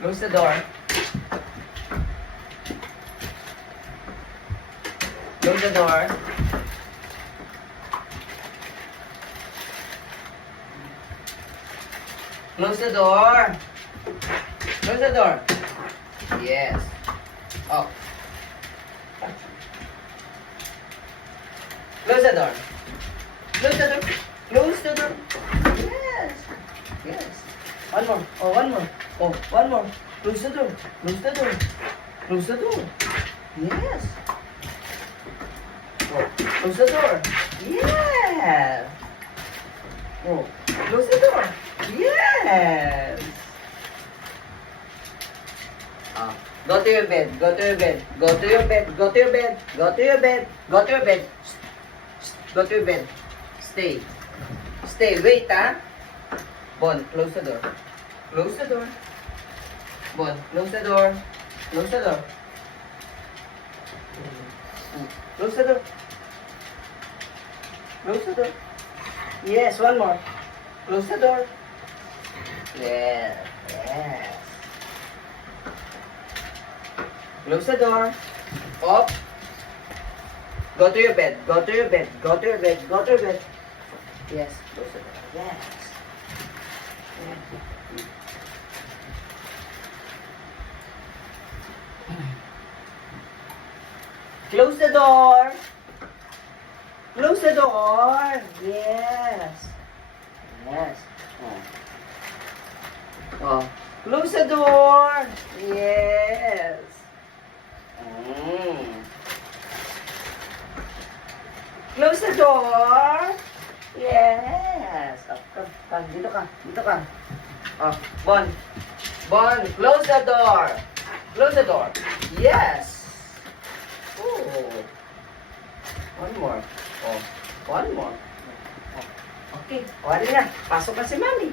Close the door. Close the door. Close the door. Close the door. Yes. Up. Close the door. Close the door. Close the door. Yes. Yes. One more. Oh, one more. Oh, one more. Close the door. Close the door. Close the door. Yes. Oh, close the door. Yeah. Oh, close the door. Yes. Ah, go to your bed. Go to your bed. Go to your bed. Go to your bed. Go to your bed. Go to your bed. Go to your bed. Stay. Stay. Wait, ah. Bon, close the door. Close the door. Bon, close the door. Close the door. Close the door. Close the door. Yes, one more. Close the door. Yeah. Yes. Close the door. Up. Go to your bed. Go to your bed. Go to your bed. Go to your bed. Yes. Close the door. Yes. Close the door. Close the door. Yes. Yes. Oh. Oh. Close the door. Yes. Close the door. Yes. Oh, come. Dito ka. Dito ka. Oh, Bon. Bon, close the door. Close the door. Yes. Oh. One more. Oh, one more. Oh. Okay. O, halika na. Pasok na si Mami.